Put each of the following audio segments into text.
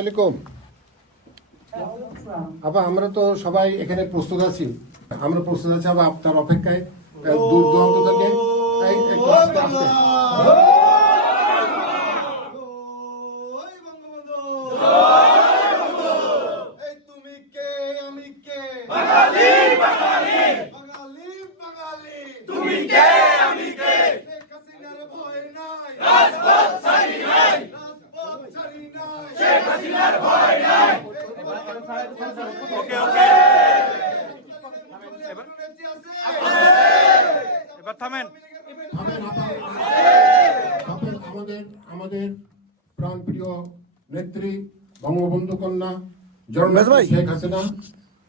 আলাইকুম। আবার আমরা তো সবাই এখানে প্রস্তুত আছি। আমরা প্রস্তুত আছি আবার আপনার অপেক্ষায় দূর দূরান্ত থেকে এই, একটু আস্তে আস্তে ওই বঙ্গবন্ধু এই তুমি কে আমি কে বাঙালি বাঙালি বাঙালি বাঙালি তুমি কে আমি কে শেখ হাসিনার ভয় নাই রাজপথ ছাড়ি নাই রাজপথ ছাড়ি নাই শেখ হাসিনার ভয় নাই ওকে ওকে এবার থামেন থামেন, আপা। থামেন, আমাদের আমাদের প্রাণপ্রিয় নেত্রী বঙ্গবন্ধু কন্যা শেখ হাসিনা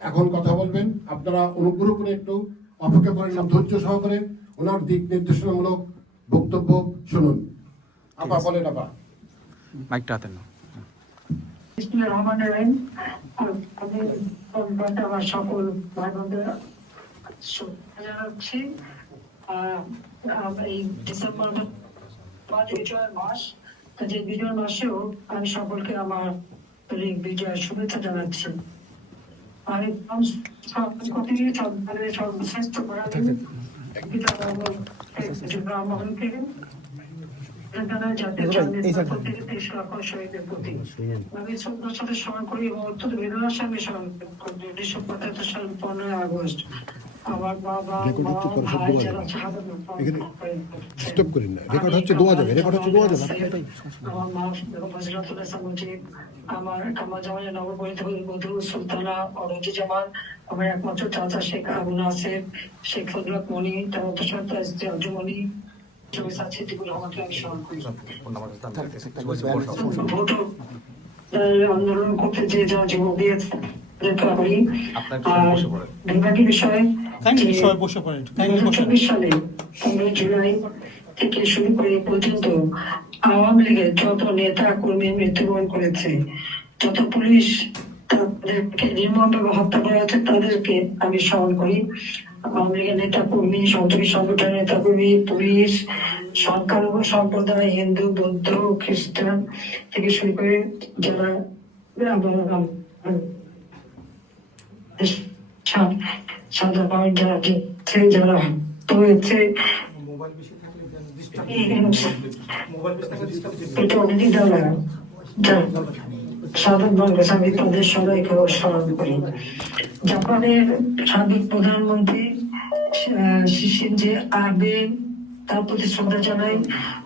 এখন কথা বলবেন। আপনারা অনুগ্রহ করে একটু অপেক্ষা করেন ধৈর্য সহকারে ওনার দিক নির্দেশনামূলক বক্তব্য শুনুন। আপা বলেন আপা। মাইকটা হাতে নাও। বিসমুল্লাহির আমি আমার সকল ভাই বোনদের জানাচ্ছি। আহ, এই ডিসেম্বর মাস বিজয় মাস। যে বিজয় মাসেও আমি সকলকে আমার এই বিজয় শুভেচ্ছা জানাচ্ছি। আমি সন্তানের সর্বশ্রেষ্ঠ করার আমাকে জানায় জাতীয় প্রত্যেকে দেশ লক্ষ শহীদের প্রতি আমি শ্রদ্ধার সাথে স্মরণ করি এবং অত্যন্ত বেদনার সঙ্গে স্মরণ করি। উনিশশো পঁচাত্তর সাল পনেরোই আগস্ট। আমার বাবা মা ভাই যারা স্টপ করেন না। রেকর্ড হচ্ছে দোয়া যাবে রেকর্ড হচ্ছে দোয়া যাবে আমার মা আমার কামাল নবপরিত বধু সুলতানা জামান আমার একমাত্র চাচা শেখ আবু নাসের শেখ ফজলত মনি তার অন্তঃসত্ত্বা স্ত্রী আন্দোলন করতে যে যা দিয়েছে বিষয়ে চব্বিশ সালে জুলাই থেকে শুরু করে পর্যন্ত আওয়ামী লীগের যত নেতা কর্মী মৃত্যুবরণ করেছে যত পুলিশ তাদেরকে নির্মমভাবে হত্যা করা হয়েছে তাদেরকে আমি স্মরণ করি। আওয়ামী লীগের নেতা কর্মী সহযোগী সংগঠনের নেতা কর্মী পুলিশ সংখ্যালঘু সম্প্রদায় হিন্দু বৌদ্ধ খ্রিস্টান থেকে শুরু করে যারা সাধারণ যারা যারা হয়েছে প্রতিনিধি দ্বারা যারা আমি তাদের সবাইকে স্মরণ করি। জাপানের সাবেক প্রধানমন্ত্রী শিশিনজে আবে তার প্রতি শ্রদ্ধা জানাই।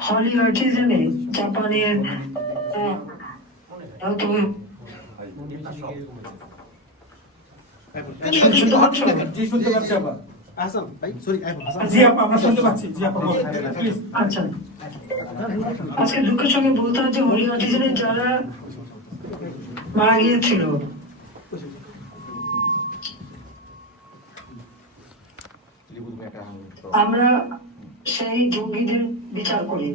হলি আর্টিজেনে জাপানের হয়ে- শুনতে পাচ্ছ? জি শুনতে পাচ্ছি আপা। জি আপা আমরা শুনতে পাচ্ছি। জি আপা প্লিজ আচ্ছা। আজকে দুঃখের সঙ্গে বলতে হচ্ছে হোলি অটিজেনের যারা মারা গিয়েছিল। আমরা সেই জঙ্গিদের বিচার করি।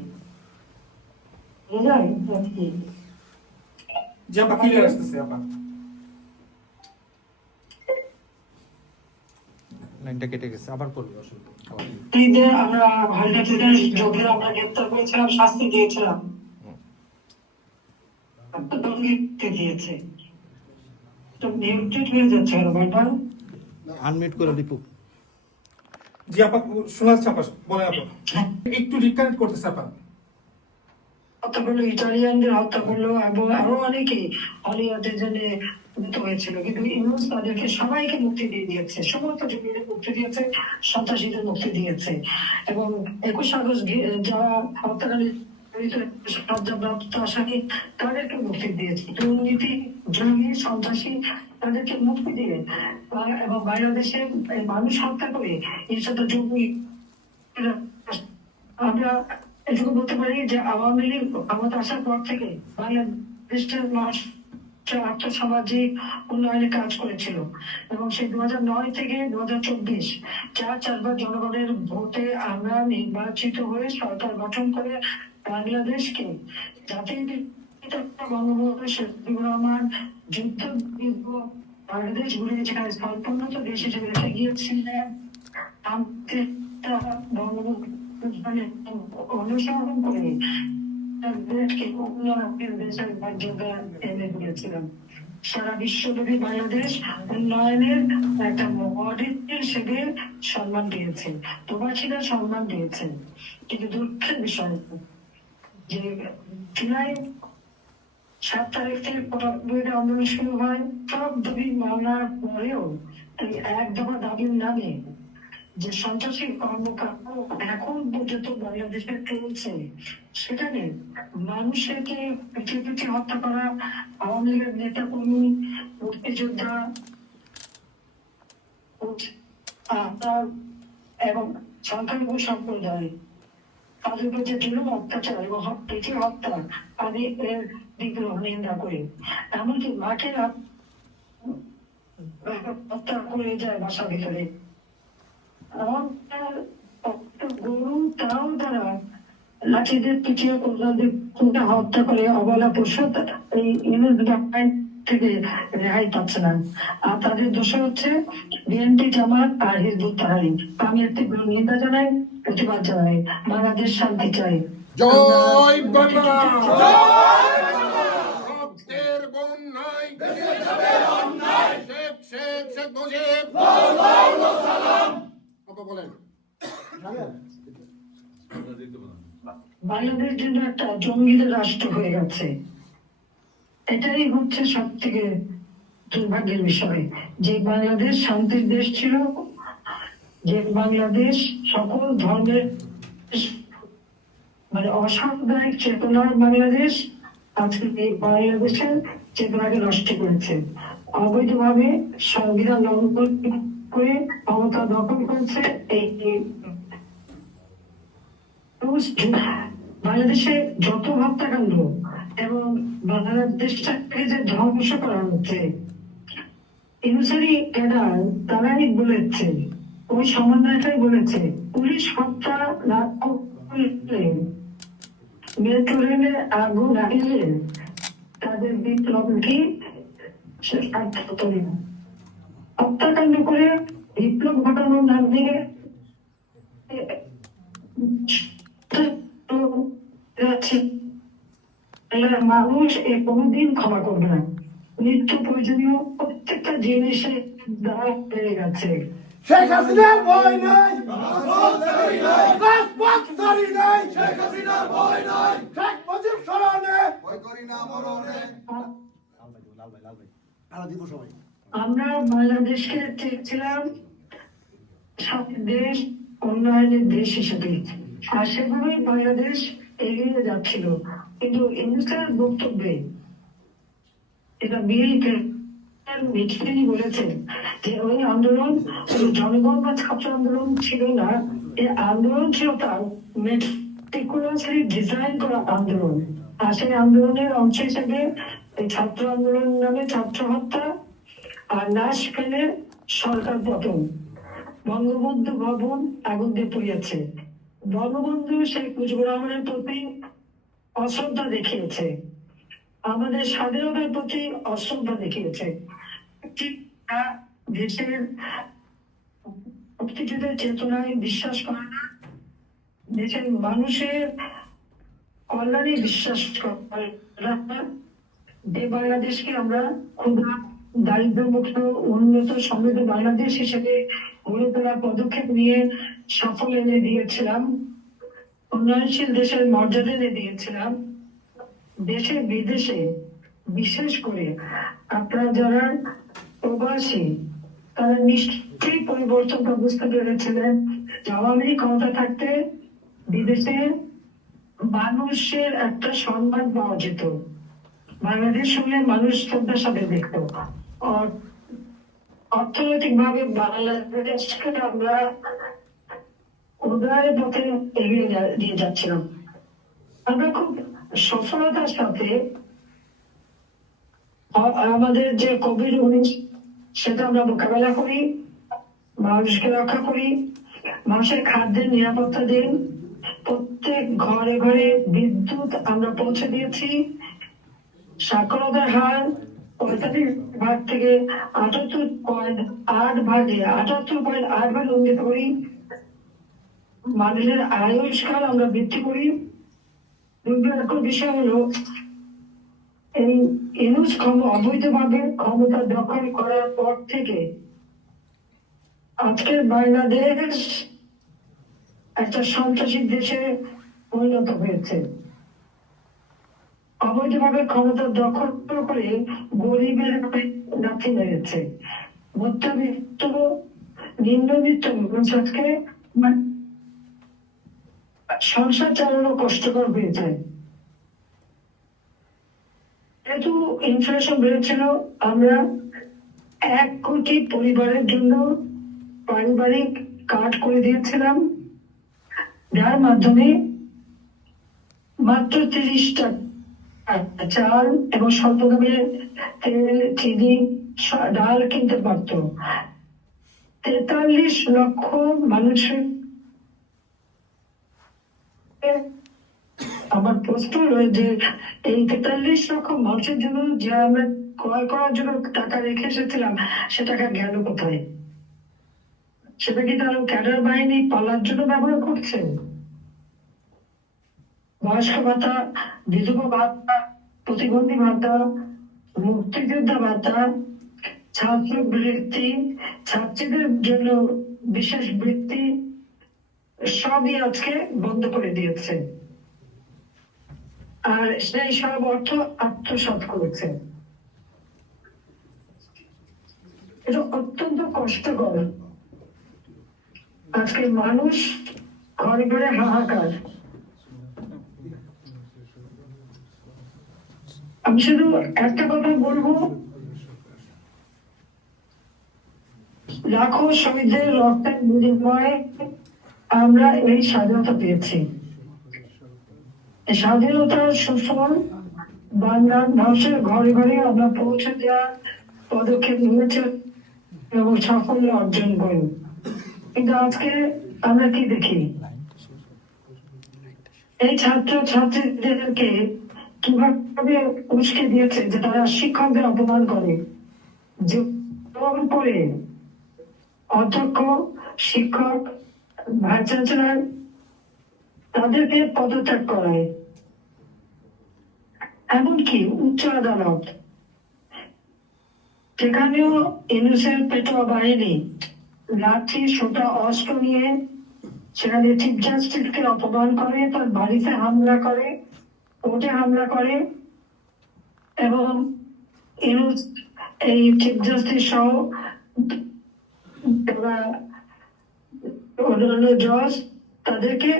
লাইনটা কেটে গেছে আবার করবে অসুবিধা আমরা আমরা গ্রেপ্তার করেছিলাম শাস্তি দিয়েছিলাম। দিয়েছে তো মিউটেড হয়ে যাচ্ছে আনমিউট করে জি আপা শোনা যাচ্ছে আপা বলেন আপা। একটু রিকানেক্ট করতেছে আপা। হত্যা করল ইটালিয়ানদের হত্যা করল এবং আরও হয়েছিল। কিন্তু ইউনুস তাদেরকে সবাইকে মুক্তি দিয়ে দিয়েছে। সমস্ত জমিদের মুক্তি দিয়েছে সন্ত্রাসীদের মুক্তি দিয়েছে। এবং একুশ আগস্ট যারা হত্যাকারী তাদেরকে মুক্তি দিয়েছে। দুর্নীতি জঙ্গি সন্ত্রাসী তাদেরকে মুক্তি দিয়ে এবং বাংলাদেশে মানুষ হত্যা করে এই জঙ্গি আমরা এটুকু বলতে পারি যে আওয়ামী লীগ ক্ষমতা আসার পর থেকে বাংলাদেশের মানুষ আর্থসামাজিক উন্নয়নে কাজ করেছিল এবং সেই দু নয় থেকে দু হাজার চব্বিশ চার চারবার জনগণের ভোটে আমরা নির্বাচিত হয়ে সরকার গঠন করে বাংলাদেশকে বঙ্গবন্ধু শেখ মুজিবুর রহমান যুদ্ধ বাংলাদেশ ঘুরে যেখানে স্থলপন্নত দেশ হিসেবে রেখে গিয়েছিলেন বঙ্গবন্ধু মানে অনুসরণ করে দেশকে উন্নয়নের দেশের মর্যাদা এনে দিয়েছিলাম সারা বিশ্বব্যাপী বাংলাদেশ উন্নয়নের একটা মডেল হিসেবে সম্মান দিয়েছে। প্রবাসীরা সম্মান দিয়েছে। কিন্তু দুঃখের বিষয়, যে সাত তারিখ থেকে পটাকবইয়ের আন্দোলন শুরু হয়। সব দাবি মামলার পরেও এই এক দফা দাবির নামে যে সন্ত্রাসী কর্মকাণ্ড এখন পর্যন্ত বাংলাদেশে চলছে সেখানে মানুষকে পিছিয়ে হত্যা করা, আওয়ামী লীগের নেতা কর্মী মুক্তিযোদ্ধা আপনার এবং সংখ্যালঘু সম্প্রদায়, তাদের উপর যে জুলুম অত্যাচার এবং পিছিয়ে হত্যা, আমি এর বিগ্রহ নিন্দা করি। এমনকি মাকে হত্যা করে যায় বাসার ভিতরে। আমার গরু তাও তারা লাঠিদের পিছিয়ে কোনটা হত্যা করে অবলা পশু এই ইউনিট থেকে রেহাই পাচ্ছে না। আর তাদের দোষ হচ্ছে বিএনপি জামাত আর হিজবুত তাহারি আমি তীব্র নিন্দা জানাই প্রতিবাদ জানাই। বাংলাদেশ শান্তি চাই। জয় বাংলা! রক্তের বন্যায়। শেখ শেখ শেখ মুজিব। বাংলাদেশ যেন একটা জঙ্গিদের রাষ্ট্র হয়ে গেছে, এটাই হচ্ছে সব থেকে দুর্ভাগ্যের বিষয়। যে বাংলাদেশ শান্তির দেশ ছিল, যে বাংলাদেশ সকল ধর্মের মানে অসাম্প্রদায়িক চেতনার বাংলাদেশ, আজকে এই বাংলাদেশের চেতনাকে নষ্ট করেছে। অবৈধভাবে সংবিধান লঙ্ঘন করে ক্ষমতা দখল করেছে এই বাংলাদেশে যত হত্যাকাণ্ড এবং বাংলাদেশটাকে যে ধ্বংস করা হচ্ছে ইনুসারি ক্যাডার তারাই বলেছে, ওই সমন্বয়টাই বলেছে, পুলিশ হত্যা না করলে মেট্রো রেলে আগুন লাগিয়ে তাদের বিপ্লব কি? সার্থক না। হত্যাকাণ্ড করে বিপ্লব ঘটানোর নাম দিয়ে যাচ্ছে মানুষ এ কোনোদিন ক্ষমা করবে না। নিত্য প্রয়োজনীয় প্রত্যেকটা জিনিসের দাম বেড়ে গেছে। শেখ হাসিনার ভয় নাই। রাজপথ নাই শেখ হাসিনার ভয় নাই। শেখ মুজিব স্মরণে ভয় করি না মরণে। আমরা বাংলাদেশকে চেয়েছিলাম স্বাধীন দেশ উন্নয়নের দেশ হিসেবে। আর সেভাবেই বাংলাদেশ এগিয়ে যাচ্ছিল। কিন্তু ইন্দুস্তান বক্তব্যে এটা বিএনপি মিঠিনী বলেছেন যে ওই আন্দোলন জনগণ বা ছাত্র আন্দোলন ছিল না। এই আন্দোলন ছিল তার মেটিকুলাসলি ডিজাইন করা আন্দোলন। আর সেই আন্দোলনের অংশ হিসেবে ছাত্র আন্দোলন নামে ছাত্র হত্যা আর নাশ ফেলে সরকার পতন। বঙ্গবন্ধু ভবন আগুন দিয়ে পুড়িয়েছে। বঙ্গবন্ধু শেখ মুজিবুর রহমানের প্রতি অশ্রদ্ধা দেখিয়েছে। আমাদের স্বাধীনতার প্রতি অশ্রদ্ধা দেখিয়েছে। দেশের মুক্তিযুদ্ধের চেতনায় বিশ্বাস করে না। দেশের মানুষের কল্যাণে বিশ্বাস করে যে বাংলাদেশকে আমরা ক্ষুদ্র দারিদ্র মুক্ত উন্নত সমৃদ্ধ বাংলাদেশ হিসেবে গড়ে তোলার পদক্ষেপ নিয়ে সাফল্য এনে দিয়েছিলাম, উন্নয়নশীল দেশের মর্যাদা এনে দিয়েছিলাম, দেশে বিদেশে, বিশেষ করে আপনারা যারা প্রবাসী, তারা নিশ্চয়ই পরিবর্তনটা বুঝতে পেরেছিলেন যে আওয়ামী ক্ষমতা থাকতে বিদেশে মানুষের একটা সম্মান পাওয়া যেত। বাংলাদেশ শুনলে মানুষ শ্রদ্ধার সাথে দেখত। অর্থনৈতিক ভাবে বাংলাদেশকে আমরা উদয়ের পথে এগিয়ে দিয়ে যাচ্ছিলাম। আমরা খুব সফলতার সাথে আমাদের যে কোভিড উনিশ, সেটা আমরা মোকাবেলা করি, মানুষকে রক্ষা করি, মানুষের খাদ্যের নিরাপত্তা দিন। প্রত্যেক ঘরে ঘরে বিদ্যুৎ আমরা পৌঁছে দিয়েছি। সাক্ষরতার হার পঁয়তাল্লিশ ভাগ থেকে আটাত্তর পয়েন্ট আট ভাগে আটাত্তর পয়েন্ট আট ভাগ উন্নীত করি। মানুষের আয়ুষ্কাল আমরা বৃদ্ধি করি। দুর্ভাগ্য বিষয় হলো, এই ইনুস অবৈধভাবে ক্ষমতা দখল করার পর থেকে আজকের বাংলাদেশ একটা সন্ত্রাসী দেশে পরিণত হয়েছে। অবৈধভাবে ক্ষমতা দখল করে গরিবের লাথি মেরেছে। মধ্যবিত্ত নিম্নবিত্ত মানুষ আজকে মানে সংসার চালানো কষ্টকর হয়ে যায়। যেহেতু ইনফ্লেশন বেড়েছিল, আমরা এক কোটি পরিবারের জন্য পারিবারিক কার্ড করে দিয়েছিলাম। যার মাধ্যমে মাত্র তিরিশ টাকা চাল এবং স্বল্প দামে তেল, চিনি ডাল কিনতে পারতো। তেতাল্লিশ লক্ষ মানুষের আমার প্রশ্ন রয়েছে এই তেতাল্লিশ লক্ষ মানুষের জন্য যে আমরা ক্রয় করার জন্য টাকা রেখে এসেছিলাম, সে টাকা গেল কোথায়? সেটা কি তারা ক্যাডার বাহিনী পালার জন্য ব্যবহার করছে? বয়স্ক ভাতা, বিধবা ভাতা, প্রতিবন্ধী ভাতা, মুক্তিযোদ্ধা ভাতা, ছাত্র বৃত্তি, ছাত্রীদের জন্য বিশেষ বৃত্তি সবই আজকে বন্ধ করে দিয়েছে। আর সেই সব অর্থ আত্মসাৎ করেছে। এটা অত্যন্ত কষ্টকর। আজকে মানুষ ঘরে ঘরে হাহাকার। আমি শুধু একটা কথা বলব। লাখো শহীদের রক্তের বিনিময়ে আমরা এই স্বাধীনতা পেয়েছি। স্বাধীনতার সুফল বাংলার মানুষের ঘরে ঘরে আমরা পৌঁছে দেওয়ার পদক্ষেপ নিয়েছে এবং সাফল্য অর্জন করি কিন্তু আজকে আমরা কি দেখি? এই ছাত্র ছাত্রীদেরকে কীভাবে উস্কে দিয়েছে যে তারা শিক্ষকদের অপমান করে? জোর করে। অধ্যক্ষ, শিক্ষক, ভাইস চ্যান্সেলর তাদেরকে পদত্যাগ করায়। এমনকি উচ্চ আদালত। সেখানেও ইনুসের পেটোয়া বাহিনী লাঠি সোটা অস্ত্র নিয়ে সেখানে চিফ জাস্টিসকে অপমান করে, তার বাড়িতে হামলা করে। কোর্টে হামলা করে এবং ইনুস এই চিফ জাস্টিস সহ ওরা অন্যান্য জজ তাদেরকে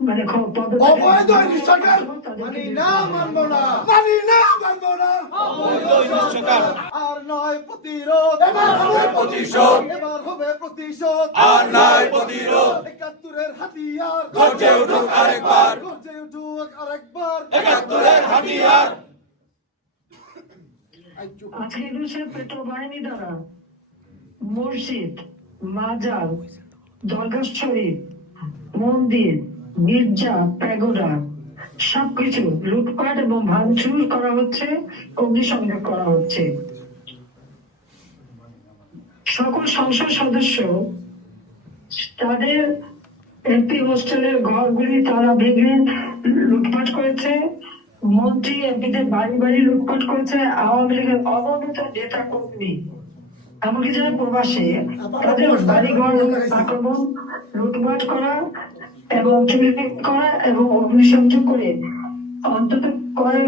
মানে অবৈধ সরকার। মানি না মানবো না। মানি না মানবো না। আর নয় প্রতিরোধ। এবার হবে প্রতিশোধ। এবার হবে প্রতিশোধ। আর নয় প্রতিরোধ। একাত্তরের হাতিয়ার। গর্জে উঠুক আরেকবার। গর্জে উঠুক আরেকবার একাত্তরের হাতিয়ার। আজকে ইউনুসের পেট্রো দ্বারা মসজিদ মাজার শরীফ মন্দির গির্জা প্যাগোডা সবকিছু লুটপাট এবং ভাঙচুর করা হচ্ছে অগ্নিসংযোগ করা হচ্ছে। সকল সংসদ সদস্য তাদের এমপি হোস্টেলের ঘরগুলি তারা ভেঙে লুটপাট করেছে। মন্ত্রী এমপিদের বাড়ি বাড়ি লুটপাট করেছে। আওয়ামী লীগের অবনীত নেতা কর্মী, এমনকি যারা প্রবাসী, তাদের বাড়ি ঘর আক্রমণ, লুটপাট করা এবং চুরি করা এবং অগ্নিসংযোগ করে অন্তত কয়েক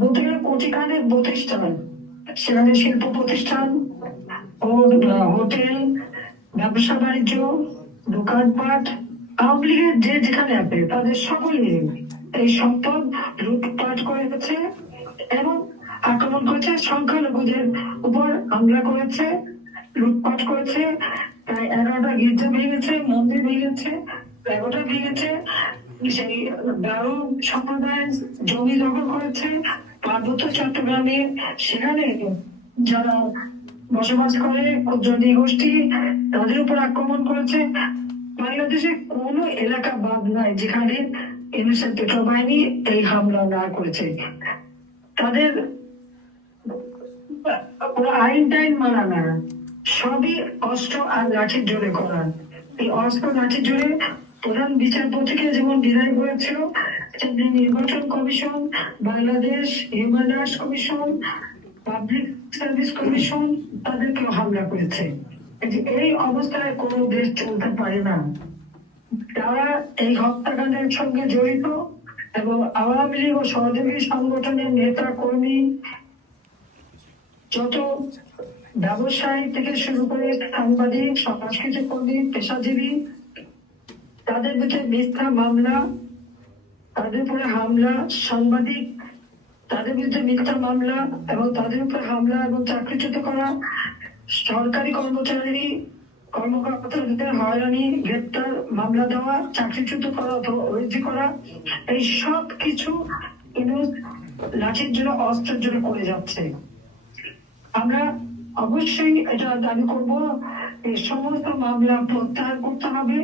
বলতে গেলে কোটি খানের প্রতিষ্ঠান, সেখানে শিল্প প্রতিষ্ঠান ও হোটেল, ব্যবসা বাণিজ্য, দোকানপাট আওয়ামী লীগের যে যেখানে আছে, তাদের সকলে এই সম্পদ লুটপাট করেছে এবং আক্রমণ করেছে, সংখ্যালঘুদের উপর হামলা করেছে, লুটপাট করেছে। প্রায় এগারোটা গির্জা ভেঙেছে মন্দির ভেঙেছে এগারোটা ভেঙেছে সেই গারো সম্প্রদায় জমি দখল করেছে। পার্বত্য চট্টগ্রামে সেখানে যারা বসবাস করে, ক্ষুদ্র গোষ্ঠী তাদের উপর আক্রমণ করেছে। বাংলাদেশে কোনো এলাকা বাদ নাই যেখানে এনএসএর পেট্রোল বাহিনী এই হামলা না করেছে। তাদের আইন টাইন মানা না। সবই অস্ত্র আর লাঠির জোরে করা। এই অস্ত্র লাঠির জোরে প্রধান বিচারপতিকে যেমন বিদায় করেছিল, তেমনি নির্বাচন commission, Bangladesh human rights commission, public service commission তাদেরকেও হামলা করেছে। এই অবস্থায় কোনো দেশ চলতে পারে না। তারা এই হত্যাকাণ্ডের সঙ্গে জড়িত এবং আওয়ামী লীগ ও সহযোগী সংগঠনের নেতা কর্মী যত ব্যবসায়ী থেকে শুরু করে সাংবাদিক, সাংস্কৃতিক কর্মী, পেশাজীবী, তাদের বিরুদ্ধে মিথ্যা মামলা, তাদের উপরে হামলা, সাংবাদিক, তাদের বিরুদ্ধে মিথ্যা মামলা এবং তাদের উপরে হামলা এবং চাকরিচ্যুত করা সরকারি কর্মচারী কর্মকর্তাদের হয়রানি, গ্রেপ্তার, মামলা দেওয়া, চাকরিচ্যুত করা অথবা অভিযোগ করা, এই সব কিছু লাঠির জন্য, অস্ত্রের জন্য করে যাচ্ছে। আমরা অবশ্যই এটা দাবি করব এই সমস্ত মামলা প্রত্যাহার করতে হবে।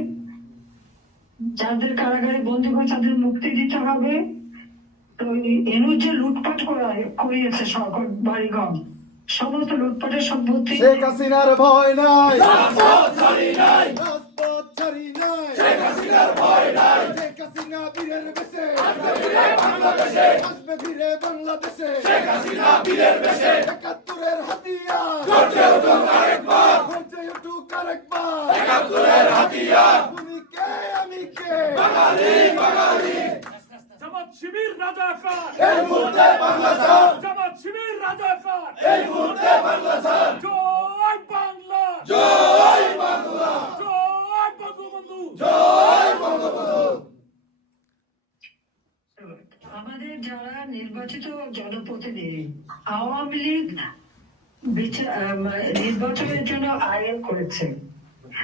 যাদের কারাগারে বন্দী করে তাদের মুক্তি দিতে হবে। তো এনুর যে লুটপাট করা করিয়েছে সরকার, বাড়িঘর। সমস্ত লুটপাটের সম্পত্তি শেখ হাসিনার ভয় নাই। রাজপথ ছাড়ি নাই। রাজপথ ছাড়ি নাই। শেখ হাসিনার ভয় নাই। শেখ হাসিনা বীরের বেশে। আসবে ফিরে বাংলাদেশে। আসবে ফিরে বাংলাদেশে। শেখ হাসিনা বীরের বেশে। একাত্তরের হাতিয়ার। গর্জে উঠুক আরেকবার। গর্জে উঠুক আরেকবার। একাত্তরের হাতিয়ার। তুমি কে? আমি কে? বাঙালি বাঙালি। জামাত শিবির রাজাকার। এই মুহূর্তে বাংলা জামাত শিবির রাজাকার। এই মুহূর্তে বাংলা জয় বাংলা। জয় বাংলা। জয় বঙ্গবন্ধু। জয় বঙ্গবন্ধু। আমাদের যারা নির্বাচিত জনপ্রতিনিধি আওয়ামী লীগ আহ, নির্বাচনের জন্য আইন করেছে।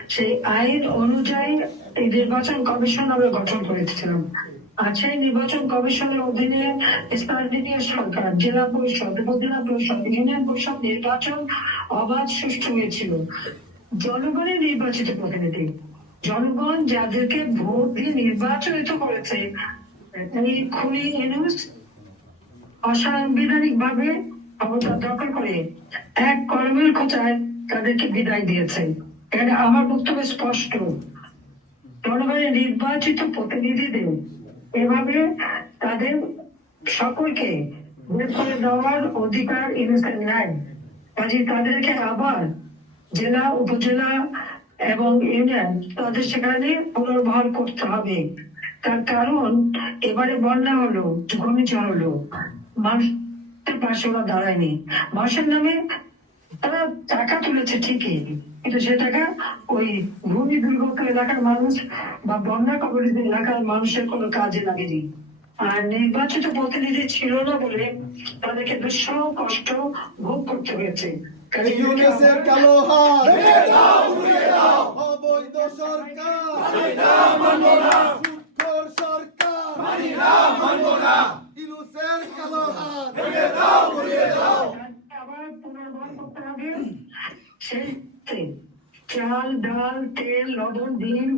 সেই আইন অনুযায়ী এই নির্বাচন কমিশন আমরা গঠন করেছিলাম। সেই নির্বাচন কমিশনের অধীনে স্থানীয় সরকার, জেলা পরিষদ, উপজেলা পরিষদ, ইউনিয়ন পরিষদ নির্বাচন অবাধ সুষ্ঠু হয়েছিল। জনগণের নির্বাচিত প্রতিনিধি। জনগণ যাদেরকে ভোট দিয়ে নির্বাচিত করেছে এই খুনি ইনুস অসাংবিধানিক ভাবে ক্ষমতা দখল করে এক কর্মের কোথায় তাদেরকে বিদায় দিয়েছে। এখানে আমার বক্তব্য স্পষ্ট। জনগণের নির্বাচিত প্রতিনিধিদের এভাবে, তাদের সকলকে বের করে দেওয়ার অধিকার ইউনেস্কোর নাই কাজে তাদেরকে আবার জেলা, উপজেলা এবং ইউনিয়ন তাদের সেখানে পুনর্বহাল করতে হবে। তার কারণ, এবারে বন্যা হলো, ঘূর্ণিঝড় হলো। মানুষের পাশে ওরা দাঁড়ায়নি। মানুষের নামে তারা টাকা তুলেছে ঠিকই কিন্তু সে টাকা ওই ভূমি দুর্গত এলাকার মানুষ বা বন্যা কবলিত এলাকার মানুষের কোনো কাজে লাগেনি। আর নির্বাচিত প্রতিনিধি ছিল না বলে তাদেরকে দুঃসহ কষ্ট ভোগ করতে হয়েছে। ইউনিসের কালো হাত অবৈধ সরকার। সরকার। ইউনিসের কালো হাত উড়িয়ে দাও উড়িয়ে দাও আবার পুনর্বার করতে হবে সেই। চাল, ডাল, তেল, লবণ ডিম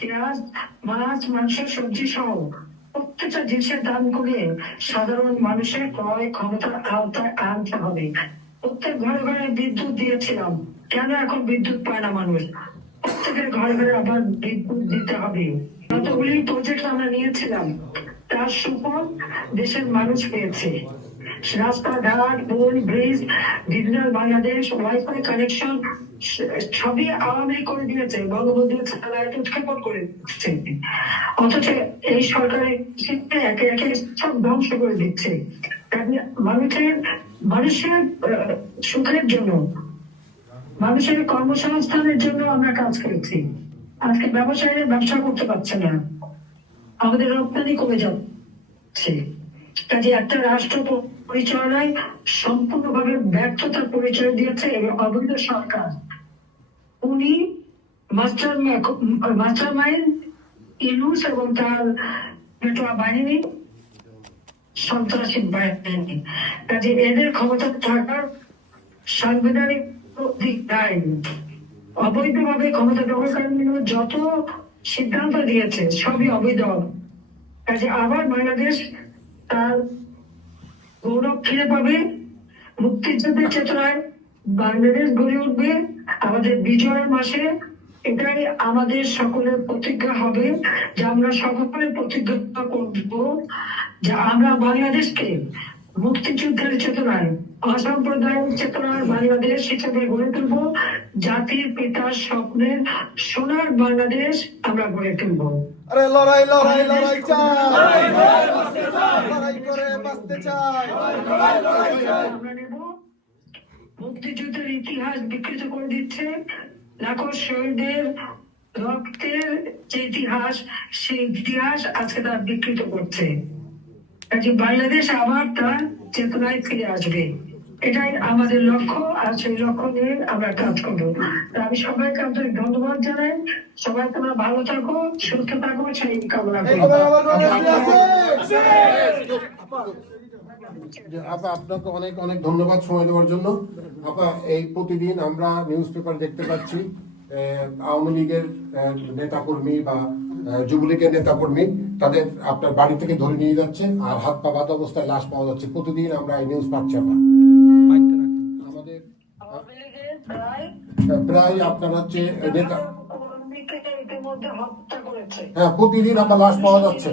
পেঁয়াজ, মাছ, মাংস, সবজি সহ প্রত্যেকটা জিনিসের দাম কমিয়ে সাধারণ মানুষের ক্রয় ক্ষমতার আওতায় আনতে হবে। প্রত্যেক ঘরে ঘরে বিদ্যুৎ দিয়েছিলাম। কেন এখন বিদ্যুৎ পায় না মানুষ? প্রত্যেকের ঘরে ঘরে আবার বিদ্যুৎ দিতে হবে। যতগুলি প্রজেক্ট আমরা নিয়েছিলাম, তার সুফল দেশের মানুষ পেয়েছে। রাস্তাঘাট pole bridge, digital Bangladesh WiFi connection সবই আওয়ামী করে দিয়েছে, বঙ্গবন্ধু স্যাটেলাইট উৎক্ষেপণ করে দিচ্ছে। অথচ এই সরকারের একে একে সব ধ্বংস করে দিচ্ছে। মানুষের মানুষের সুখের জন্য, মানুষের কর্মসংস্থানের জন্য আমরা কাজ করেছি। আজকে ব্যবসায়ীরা ব্যবসা করতে পারছে না। আমাদের রপ্তানি কমে যাচ্ছে। কাজে একটা রাষ্ট্র পরিচালনায় সম্পূর্ণভাবে ব্যর্থতার পরিচয় দিয়েছে এই অবৈধ সরকার। উনি মাস্টার মাস্টার মাইন্ড ইলুস এবং তার বাহিনী সন্ত্রাসী বাহিনী। কাজে এদের ক্ষমতা থাকার সাংবিধানিক অধিকার অবৈধভাবে ক্ষমতা দখলকারী যত সিদ্ধান্ত দিয়েছে, সবই অবৈধ। কাজে আবার বাংলাদেশ তার গৌরব ফিরে পাবে, মুক্তিযুদ্ধের চেতনায় বাংলাদেশ গড়ে উঠবে আমাদের বিজয়ের মাসে। এটাই আমাদের সকলের প্রতিজ্ঞা হবে, যে আমরা সকলে প্রতিজ্ঞা করব, যে আমরা বাংলাদেশকে মুক্তিযুদ্ধের চেতনায় অসাম্প্রদায়িক চেতনার বাংলাদেশ হিসেবে গড়ে তুলব। জাতির পিতার স্বপ্নের সোনার বাংলাদেশ আমরা গড়ে তুলব। আরে লড়াই লড়াই লড়াই চাই। লড়াই করে বাঁচতে চাই। আমরা নেব। মুক্তিযুদ্ধের ইতিহাস বিকৃত করে দিচ্ছে। লাখো শহীদদের রক্তের যে ইতিহাস সেই ইতিহাস আজকে তার বিকৃত করছে। কাজে বাংলাদেশ আবার তার চেতনায় ফিরে আসবে। এটাই আমাদের লক্ষ্য আর সেই লক্ষ্য নিয়ে আমরা কাজ করব। তা আমি সবাইকে আন্তরিক ধন্যবাদ জানাই। সবাই তোমরা ভালো থাকো সুস্থ থাকো সেই কামনা আপা আপনাকে অনেক অনেক ধন্যবাদ সময় দেওয়ার জন্য। আপা এই প্রতিদিন আমরা নিউজ পেপার দেখতে পাচ্ছি আহ, আওয়ামী লীগের আহ, নেতাকর্মী বা যুবলীগের নেতাকর্মী। তাদের আপনার বাড়ি থেকে ধরে নিয়ে যাচ্ছে আর হাত পা বাঁধা অবস্থায় লাশ পাওয়া যাচ্ছে। প্রতিদিন আমরা এই নিউজ পাচ্ছি আমরা। আমাদের প্রায় আপনার হচ্ছে নেতা হ্যাঁ প্রতিদিন আপনার লাশ পাওয়া যাচ্ছে।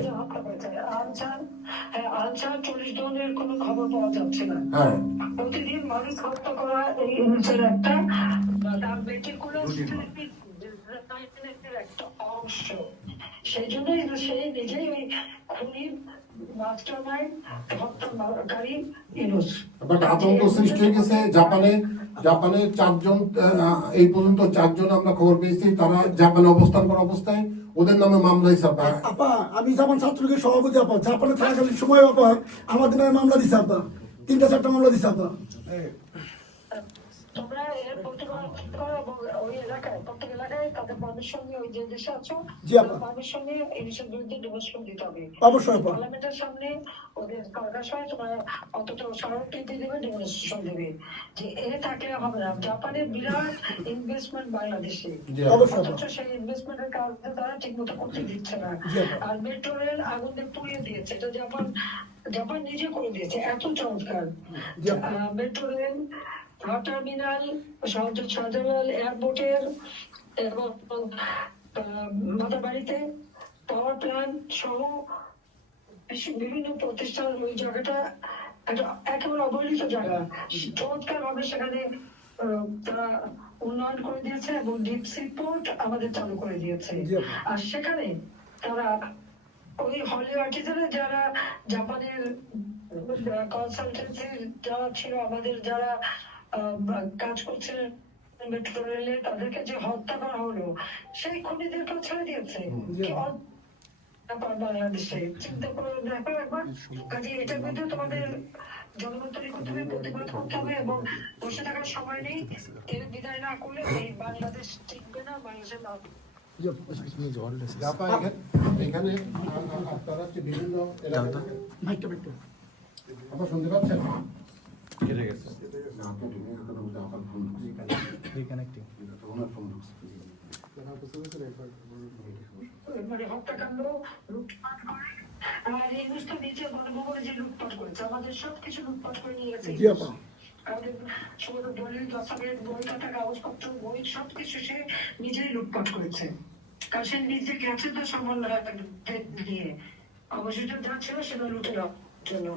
হ্যাঁ, প্রতিদিন মানুষ হত্যা করা এই একটা। একটা অংশ। সেই জন্যই সে নিজেই ওই খুনির মাস্টার মাইন্ড হত্যাকারী ইউনুস বাট আতঙ্ক সৃষ্টি হয়ে গেছে জাপানে। জাপানে চারজন এই পর্যন্ত চারজন আমরা খবর পেয়েছি। তারা জাপানে অবস্থান করা অবস্থায়। ওদের নামে মামলা হিসাব আপা আমি জাপান ছাত্রলীগের সভাপতি আপা জাপানে থাকাকালীন সময় আপা আমাদের নামে মামলা দিছে আপা তিনটা চারটা মামলা দিছে আপা অবশ্যই পার্লামেন্টের সামনে ওদের কারখানার সময় তোমরা অন্তত স্মারকলিপি দেবে ডেমনস্ট্রেশন দেবে যে এ থাকলে হবে না জাপানের বিরাট ইনভেস্টমেন্ট বাংলাদেশে জি অবশ্যই আপা। অথচ সেই ইনভেস্টমেন্টের কাজ তারা ঠিক করতে দিচ্ছে না আর মেট্রো রেল আগুনে পুড়িয়ে দিয়েছে এটা জাপান জাপান নিজে করে দিয়েছে এত চমৎকার মেট্রো রেল টার্মিনাল সহযোগ শাহজালাল এয়ারপোর্টের এবং মাতাবাড়িতে পাওয়ার প্ল্যান্ট সহ বিভিন্ন প্রতিষ্ঠান ওই জায়গাটা একটা একেবারে অবহেলিত জায়গা। চমৎকার ভাবে সেখানে তারা উন্নয়ন করে দিয়েছে এবং ডিপ সি পোর্ট আমাদের চালু করে দিয়েছে। আর সেখানে তারা ওই হলি আর্টিজানে যারা জাপানের কনসালটেন্সি যারা ছিল আমাদের যারা কাজ করছে মেট্রো রেলে তাদেরকে যে হত্যা করা হলো সেই খুনিদেরকেও ছেড়ে দিয়েছে? বাংলাদেশে? চিন্তা করে দেখো একবার। কাজে এটার বিরুদ্ধে তোমাদের জনগণ তৈরি করতে হবে প্রতিবাদ করতে হবে এবং বসে থাকার সময় নেই। এর বিদায় না করলে এই বাংলাদেশ টিকবে না বাংলাদেশের লাভ এখানে- আপনারা বিভিন্ন আপনারা শুনতে পাচ্ছেন? কেটে গেছে না, আপনি ঢুকে গেছেন, ওটা আপনার ফোন ঢুকছে। রিকানেক্টিং ওনার ফোন ঢুকছে। মানে হত্যাকাণ্ড লুটপাট করে আর এই অনুষ্ঠান নিচে গণভবনে যে লুটপাট করেছে আমাদের সবকিছু লুটপাট করে নিয়ে গেছে আমাদের সমস্ত দলিল দস্তাবেজ বই খাতা কাগজপত্র বই সবকিছু সে নিজেই লুটপাট করেছে কারণ সে নিজে গেছে তো সমন্বয় নিয়ে অবশিষ্ট যা ছিল সেটা লুটে জন্য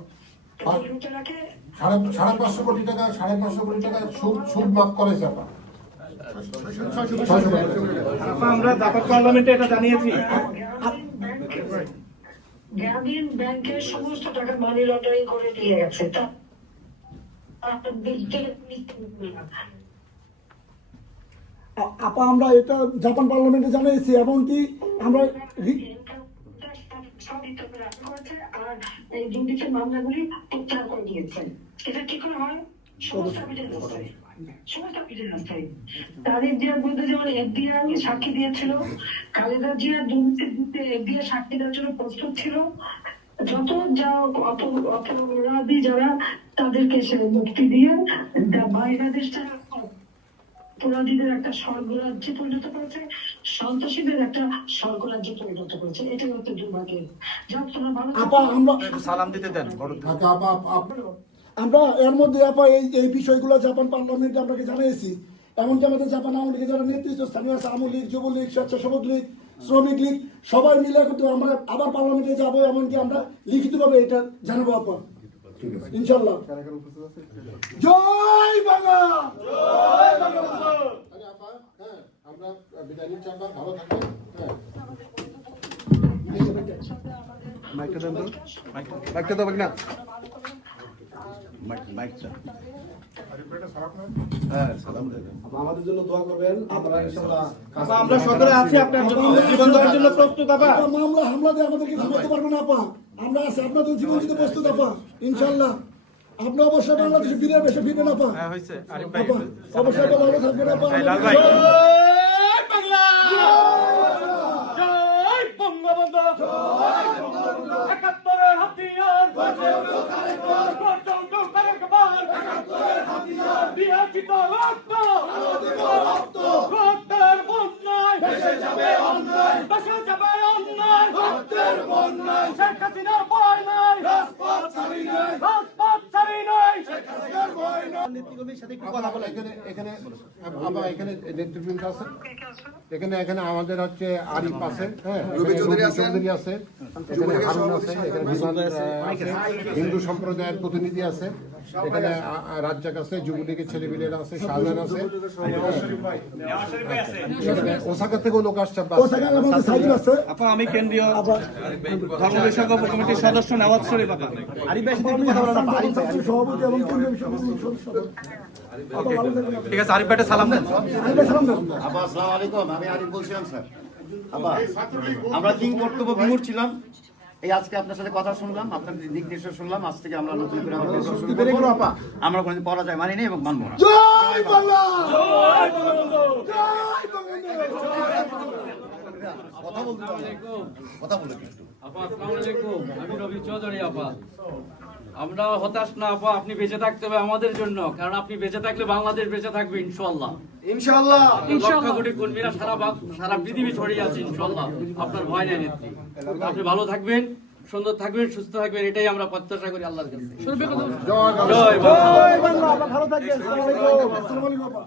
লুটেরাকে সাড়ে সাড়ে পাঁচশো কোটি টাকা সাড়ে পাঁচশো কোটি টাকা সুদ সুদ মাফ করেছে আপা ছয়শো কোটি টাকা। আমরা জাপান পার্লামেন্টে এটা জানিয়েছি। গ্রামীণ ব্যাংকের- সমস্ত টাকা মানি লন্ডারিং করে নিয়ে গেছে। তা আপা আমরা এটা জাপান পার্লামেন্টে জানিয়েছি এমনকি আমরা এই দুর্নীতির মামলাগুলি প্রত্যাহার করে দিয়েছে এটা কি করে হয়? সাক্ষী দিয়েছিল জিয়া দুর্নীতির বিরুদ্ধে এফবিআই সাক্ষী দেওয়ার জন্য প্রস্তুত ছিল। যত যা অপ- অপরাধী যারা তাদেরকে সে মুক্তি দিয়ে বাংলাদেশটা অপরাধীদের একটা স্বর্গরাজ্যে পরিণত করেছে সন্ত্রাসীদের একটা স্বর্গরাজ্যে পরিণত করেছে এটাই হচ্ছে দুর্ভাগ্য যাক তোমরা ভালো আপা আমরা সালাম দিতে দেন আচ্ছা, আমরা এর মধ্যে আপা এই এই বিষয়গুলো জাপান পার্লামেন্টে আপনাকে জানিয়েছি? এমনকি আমাদের জাপান আওয়ামী লীগের যারা নেতৃত্ব স্থানীয় আছে আওয়ামী লীগ যুবলীগ স্বেচ্ছাসেবক লীগ শ্রমিক লীগ সবাই মিলে কিন্তু আমরা আবার পার্লামেন্টে যাব এমনকি আমরা লিখিতভাবে এটা জানাব আপা। ইনশাল্লাহ জয় বাংলা! আরে আপা, হ্যাঁ, আমরা বিদায় নিচ্ছি আপা, ভালো থাকবেন। হ্যাঁ। মাইকটা দেন তো। মাইকটা দেবো না মাইকটা। হ্যাঁ আমাদের জন্য দোয়া করবেন। আমরা ইনশাআল্লাহ আমরা সকলে আছি আপনার জীবন দেওয়ার জন্য প্রস্তুত আবার আপা, মামলা হামলা দিয়ে আমাদেরকে থামাতে পারবে না আপা। আমরা আছি আপনাদের জীবন দিতে প্রস্তুত আপা ইনশাল্লাহ। আপনি অবশ্যই বাংলাদেশে ফিরে বেশে ফিরবেন আপা হ্যাঁ আপা অবশ্যই ভালো থাকবেন আপা। বাংলা! জয় বঙ্গবন্ধু একাত্তরের হাতিয়ার গর্জে উঠো আরেকবার দিয়েছি তো রক্ত রক্তের বন্যায় ভেসে যাবে অন্যায় ভেসে যাবে অন্যায় রক্তের বন্যায় শেখ হাসিনার ভয় নাই রাজপথ ছাড়ি নাই রাজপথ ছাড়ি নাই শেখ হাসিনার ভয় নাই আপা, এখানে এখানে আপা, এখানে নেতৃবৃন্দ আছে। এখানে এখানে আমাদের হচ্ছে আরিফ আছে হ্যাঁ? রবি চৌধুরী আছে। এখানে হারুন আছে এখানে বিমান আছে। হিন্দু সম্প্রদায়ের প্রতিনিধি আছে। এখানে রাজ্জাক আছে যুবলীগের ছেলেপিলেরা আছে শাহজাহান আছে। ওসাকা থেকেও লোক আসছে আপা আমি কেন্দ্রীয় ধর্ম বিষয়ক কমিটির সদস্য নওয়াজ শরীফ আপা। আরিফ ভাই আমি হাসান জামান সভাপতি এবং কেন্দ্রীয় বিষয়ক সদস্য। আপা ভালো থাকবেন আপা। ঠিক আছে আরিফ ভাইটা সালাম আসসালামু আলাইকুম। আমি আরিফ বলছিলাম স্যার। আমরা কি কর্তব্য বিমূর ছিলাম এই আজকে আপনার সাথে কথা শুনলাম আপনার দিক নির্দেশ শুনলাম। আজ থেকে আমরা নতুন করে করব। আমরা কোনোদিন পরাজয় মানি নেই এবং মানবো না। জয় বাংলা! জয় বঙ্গবন্ধু জয় বঙ্গবন্ধু কথা বলে কিন্তু আপা আসসালামু আলাইকুম। আমি রবি চৌধুরী আপা। আমরা হতাশ না আপা আপনি বেঁচে থাকতে হবে আমাদের জন্য কারণ আপনি বেঁচে থাকলে বাংলাদেশ বেঁচে থাকবে ইনশাল্লাহ ইনশাআল্লাহ। লক্ষ কোটি কর্মীরা সারা সারা পৃথিবী ছড়িয়ে আছে ইনশাল্লাহ আপনার ভয় নেই নেত্রী। আপনি ভালো থাকবেন সুন্দর থাকবেন সুস্থ থাকবেন এটাই আমরা প্রত্যাশা করি আল্লাহর কাছে। জয় বাংলা। ভালো থাকবেন। আসসালামু আলাইকুম। আসসালামু আলাইকুম আপা।